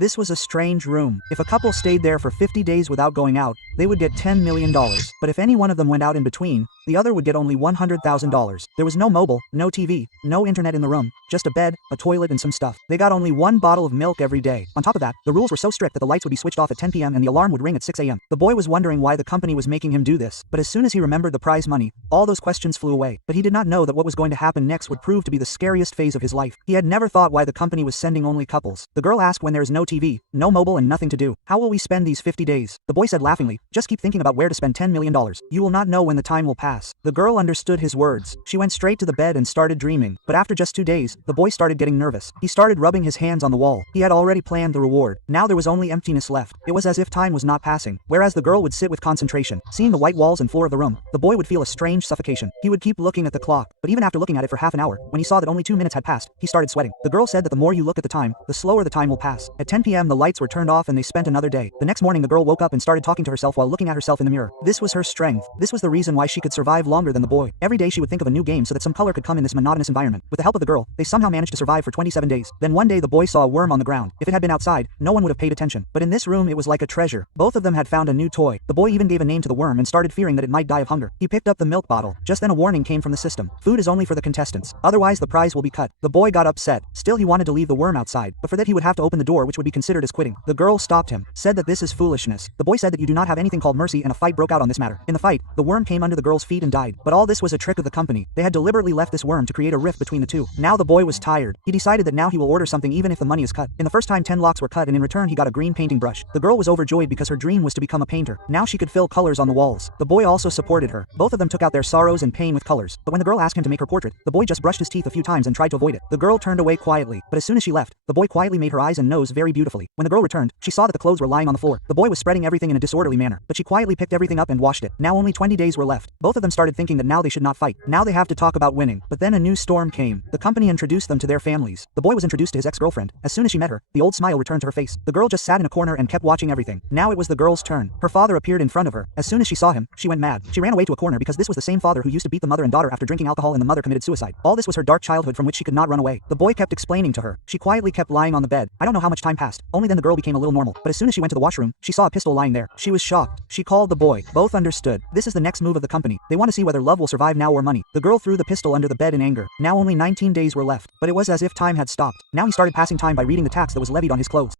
This was a strange room. If a couple stayed there for 50 days without going out, they would get $10 million. But if any one of them went out in between, the other would get only $100,000. There was no mobile, no TV, no internet in the room, just a bed, a toilet and some stuff. They got only one bottle of milk every day. On top of that, the rules were so strict that the lights would be switched off at 10 p.m. and the alarm would ring at 6 a.m. The boy was wondering why the company was making him do this, but as soon as he remembered the prize money, all those questions flew away. But he did not know that what was going to happen next would prove to be the scariest phase of his life. He had never thought why the company was sending only couples. The girl asked when there is no TV, no mobile and nothing to do. How will we spend these 50 days? The boy said laughingly, just keep thinking about where to spend $10 million. You will not know when the time will pass. The girl understood his words. She went straight to the bed and started dreaming. But after just 2 days, the boy started getting nervous. He started rubbing his hands on the wall. He had already planned the reward. Now there was only emptiness left. It was as if time was not passing. Whereas the girl would sit with concentration. Seeing the white walls and floor of the room, the boy would feel a strange suffocation. He would keep looking at the clock. But even after looking at it for half an hour, when he saw that only 2 minutes had passed, he started sweating. The girl said that the more you look at the time, the slower the time will pass. At 10 p.m. the lights were turned off and they spent another day. The next morning the girl woke up and started talking to herself while looking at herself in the mirror. This was her strength. This was the reason why she could survive longer than the boy. Every day she would think of a new game so that some color could come in this monotonous environment. With the help of the girl, they somehow managed to survive for 27 days. Then one day the boy saw a worm on the ground. If it had been outside, no one would have paid attention. But in this room it was like a treasure. Both of them had found a new toy. The boy even gave a name to the worm and started fearing that it might die of hunger. He picked up the milk bottle. Just then a warning came from the system. Food is only for the contestants. Otherwise the prize will be cut. The boy got upset. Still he wanted to leave the worm outside, but for that he would have to open the door, which would be considered as quitting. The girl stopped him, said that this is foolishness. The boy said that you do not have anything called mercy, and a fight broke out on this matter. In the fight, the worm came under the girl's feet and died. But all this was a trick of the company. They had deliberately left this worm to create a rift between the two. Now the boy was tired. He decided that now he will order something even if the money is cut. In the first time 10 locks were cut and in return he got a green painting brush. The girl was overjoyed because her dream was to become a painter. Now she could fill colors on the walls. The boy also supported her. Both of them took out their sorrows and pain with colors. But when the girl asked him to make her portrait, the boy just brushed his teeth a few times and tried to avoid it. The girl turned away quietly, but as soon as she left, the boy quietly made her eyes and nose very beautifully. When the girl returned, she saw that the clothes were lying on the floor. The boy was spreading everything in a disorderly manner, but she quietly picked everything up and washed it. Now only 20 days were left. Both of them started thinking that now they should not fight. Now they have to talk about winning. But then a new storm came. The company introduced them to their families. The boy was introduced to his ex-girlfriend. As soon as she met her, the old smile returned to her face. The girl just sat in a corner and kept watching everything. Now it was the girl's turn. Her father appeared in front of her. As soon as she saw him, she went mad. She ran away to a corner because this was the same father who used to beat the mother and daughter after drinking alcohol, and the mother committed suicide. All this was her dark childhood from which she could not run away. The boy kept explaining to her. She quietly kept lying on the bed. I don't know how much time passed. Only then the girl became a little normal. But as soon as she went to the washroom, she saw a pistol lying there. She was shocked. She called the boy. Both understood. This is the next move of the company. They want to see whether love will survive now or money. The girl threw the pistol under the bed in anger. Now only 19 days were left. But it was as if time had stopped. Now he started passing time by reading the tax that was levied on his clothes.